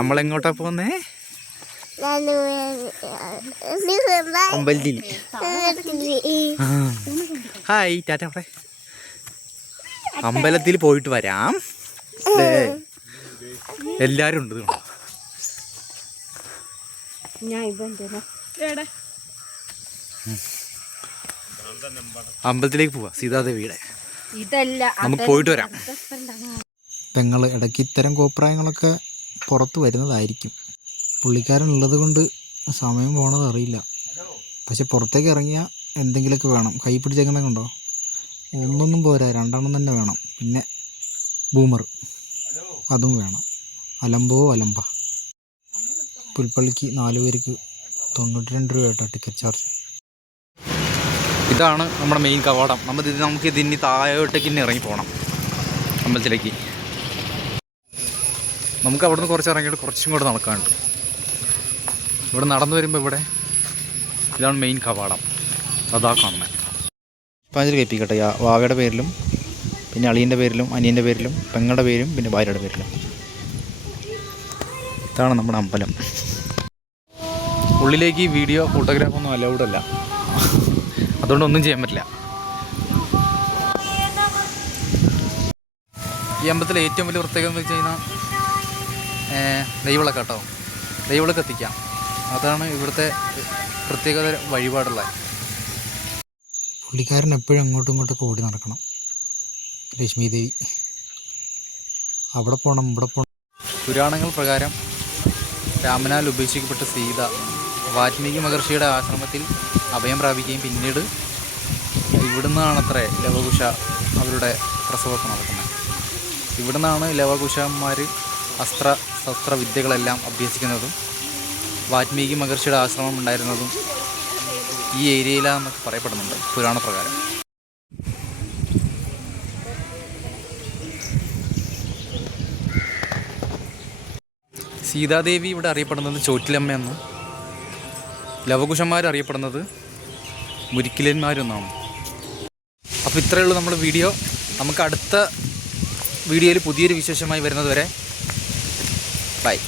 നമ്മളെങ്ങോട്ടാ പോന്നേ? അമ്പലത്തിൽ. ഹായ് ടാറ്റ. അവിടെ അമ്പലത്തിൽ പോയിട്ട് വരാം. എല്ലാരും ഉണ്ട്. അമ്പലത്തിലേക്ക് പോവാ, സീതാദേവിയുടെ. നമുക്ക് പോയിട്ട് വരാം. പെങ്ങൾ ഇടയ്ക്ക് ഇത്തരം കോപ്രായങ്ങളൊക്കെ പുറത്ത് വരുന്നതായിരിക്കും. പുള്ളിക്കാരനുള്ളത് കൊണ്ട് സമയം പോണത് അറിയില്ല. പക്ഷെ പുറത്തേക്ക് ഇറങ്ങിയാൽ എന്തെങ്കിലുമൊക്കെ വേണം. കൈ പിടിച്ചേക്കുന്നത് കണ്ടോ? ഒന്നൊന്നും പോരാ, രണ്ടെണ്ണം തന്നെ വേണം. പിന്നെ ബൂമർ അതും വേണം. അലമ്പോ അലമ്പ. പുൽപ്പള്ളിക്ക് 4 പേർക്ക് 92 രൂപ കേട്ടോ ടിക്കറ്റ് ചാർജ്. ഇതാണ് നമ്മുടെ മെയിൻ കവാടം. നമുക്ക് ഇതിന് താഴോട്ടേക്ക് ഇനി ഇറങ്ങി പോകണം അമ്പലത്തിലേക്ക്. നമുക്ക് അവിടെ നിന്ന് കുറച്ച് ഇറങ്ങിയിട്ട് കുറച്ചും കൂടെ നടക്കാനുണ്ട്. ഇവിടെ നടന്നു വരുമ്പോൾ ഇവിടെ ഇതാണ് മെയിൻ കവാടം. അതാ കാണുന്നത്. പാഞ്ചൽ കേൾപ്പിക്കട്ടെ. വാവയുടെ പേരിലും പിന്നെ അളിയൻ്റെ പേരിലും അനിയൻ്റെ പേരിലും പെങ്ങളുടെ പേരും പിന്നെ ഭാര്യയുടെ പേരിലും. ഇതാണ് നമ്മുടെ അമ്പലം. ഉള്ളിലേക്ക് വീഡിയോ ഫോട്ടോഗ്രാഫൊന്നും അലൗഡ് അല്ല, അതുകൊണ്ട് ഒന്നും ചെയ്യാൻ പറ്റില്ല. ഈ അമ്പലത്തിലെ ഏറ്റവും വലിയ പ്രത്യേകത എന്ന് വെച്ച് കഴിഞ്ഞാൽ ദൈവവിളക്ക് കേട്ടോ. ദൈവവിളക്ക് എത്തിക്കാം, അതാണ് ഇവിടുത്തെ പ്രത്യേകത വഴിപാടുള്ള. പുള്ളിക്കാരൻ എപ്പോഴും അങ്ങോട്ടും ഇങ്ങോട്ടൊക്കെ ഓടി നടക്കണം. ലക്ഷ്മി ദേവി അവിടെ പോകണം ഇവിടെ പോകണം. പുരാണങ്ങൾ പ്രകാരം രാമനാൽ ഉപേക്ഷിക്കപ്പെട്ട സീത വാൽമീകി മഹർഷിയുടെ ആശ്രമത്തിൽ അഭയം പ്രാപിക്കുകയും പിന്നീട് ഇവിടുന്നാണത്രേ ലവകുശ അവരുടെ പ്രസവമൊക്കെ നടക്കുന്നത്. ഇവിടുന്നാണ് ലവകുശന്മാർ ശസ്ത്ര വിദ്യകളെല്ലാം അഭ്യസിക്കുന്നതും വാൽമീകി മഹർഷിയുടെ ആശ്രമം ഉണ്ടായിരുന്നതും ഈ ഏരിയയിലാണെന്നൊക്കെ പറയപ്പെടുന്നുണ്ട് പുരാണപ്രകാരം. സീതാദേവി ഇവിടെ അറിയപ്പെടുന്നത് ചോറ്റിലമ്മയെന്നും ലവകുശന്മാർ അറിയപ്പെടുന്നത് മുരിക്കിലന്മാരെന്നാണ്. അപ്പോൾ ഇത്രയേ ഉള്ളൂ നമ്മുടെ വീഡിയോ. നമുക്ക് അടുത്ത വീഡിയോയിൽ പുതിയൊരു വിശേഷമായി വരുന്നത് വരെ ബൈ.